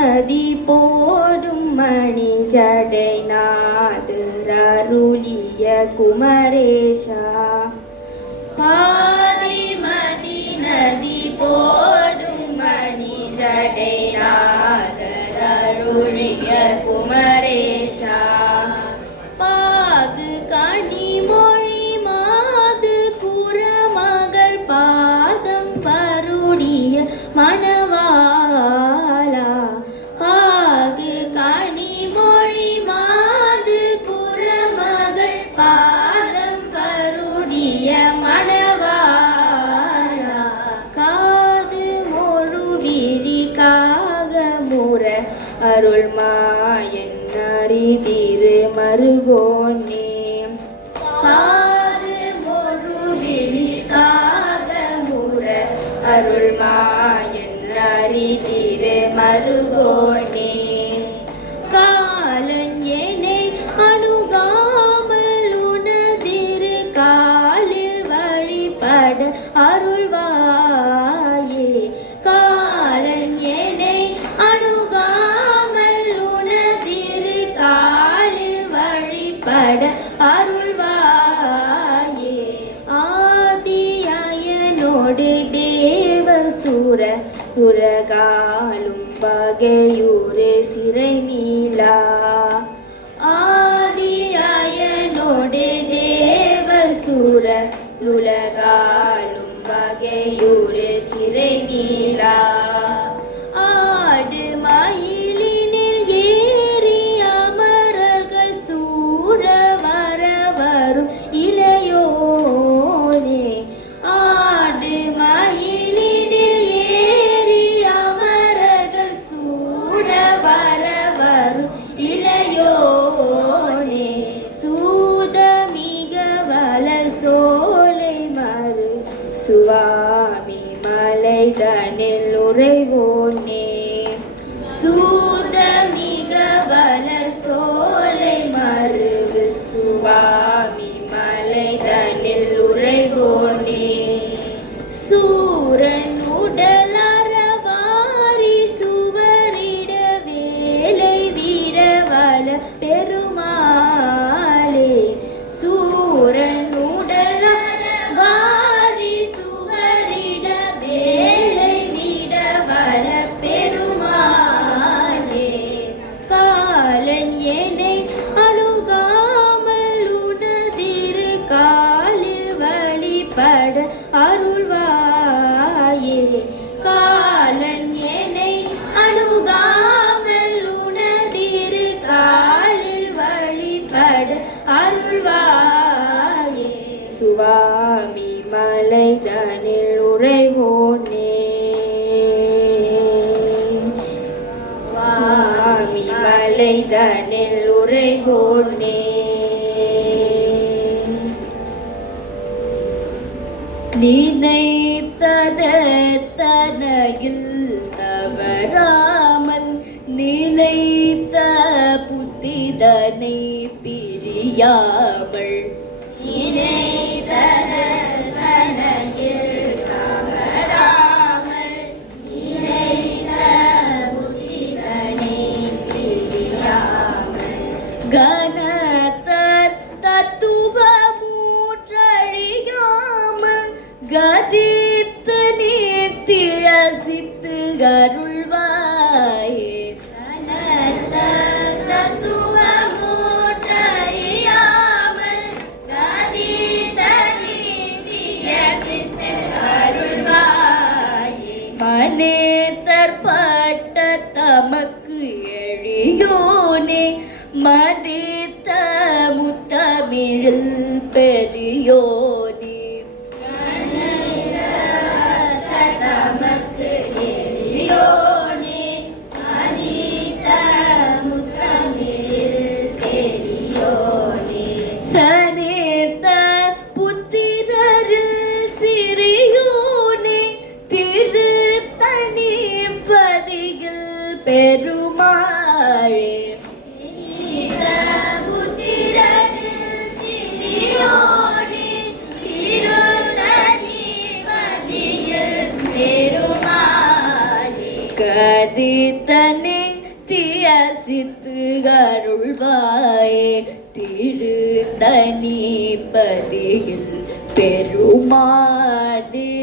நதி போடும் மணி ஜடை நாதர் அருளிய குமரேஷா பாதிமதி நதி போடும் மணி ஜடை நாதர் அருளிய குமரேஷா பாது கனிமொழி மாது குரமகள் பாதம் பருடிய மணவாளா பாகு கனிமொழி மாது குரமகள் பாதம் பருடிய மணவாளா காது மொழு விழி காகமுற அருள் மாயன் நரிதிரு மருகோனே காது மொழு விழி காகமுற அருள் மாயன் நரிதிரு மருகோனே காலன் என்னை அணுகாமல் உனதிரு காலில் வழிபட அருள்வாயே காலன் என்னை அணுகாமல் உனதிரு காலில் வழிபட அருள்வாயே ஆதியனோடு தேவசூர உலகாலும் பகையூரே சிறை நீலா ஆதியனோடு தேவசூர உலகாலும் பகையூரே சிறை நீலா ஆடு மயிலினில் ஏறி அமரர்கள் சூழ வர வரும் இளையோனே ஆடு மயிலினில் ஏறி அமரர்கள் சூழ வர வரும் இளையோனே சூதமிக வளர் சோலை மறு சுவாமி மலைதனில் உறைவோனே சூதமிக வளர் சோலை மருவு சுவாமி மலைதனில் உறைவோனே சூரன் உடலறவாரி சுவரிட வேலை விட வள பெருமாளே சூரன் உடலறவாரி சுவரிட வேலை விட வள பெருமாளே காலன் என்னை அணுகாமல் உனதிரு காலில் வழிபட அருள்வாயே காலன் என்னை அணுகாமல் உனதிரு காலில் வழிபட அருள்வாயே சுவாமி மலைதனில் உறைவோனே சுவாமி மலைதனில் உறைவோனே நினைத்ததனையில் தவறாமல் நிலைத்த புத்திதனை பிரியாமல் நினைத்ததனையில் தவறாமல் நிலைத்த புத்திதனை பிரியாமல் கனதர் தத்துவமூற்றழியாமல் கதித்து நீத்தியசித்து அருள்வாயே தத்துவமூற்றழியாமல் கதித்து நீத்தியசித்து அருள்வாயே மனேத்தற்பட்ட தமக்கு எழியோனே மதித்த முத்தமிழில் பெரியோனே தமக்கு எழியோனே மதித்த முத்தமிழில் பெரியோனே சனேத்த புத்திரரில் சிறியோனே திருத்தனி பதியில் பெருமாளே கதித்தனே தியசித்து அருள்வாயே திரு தனிப்பதியில் பெருமாளே.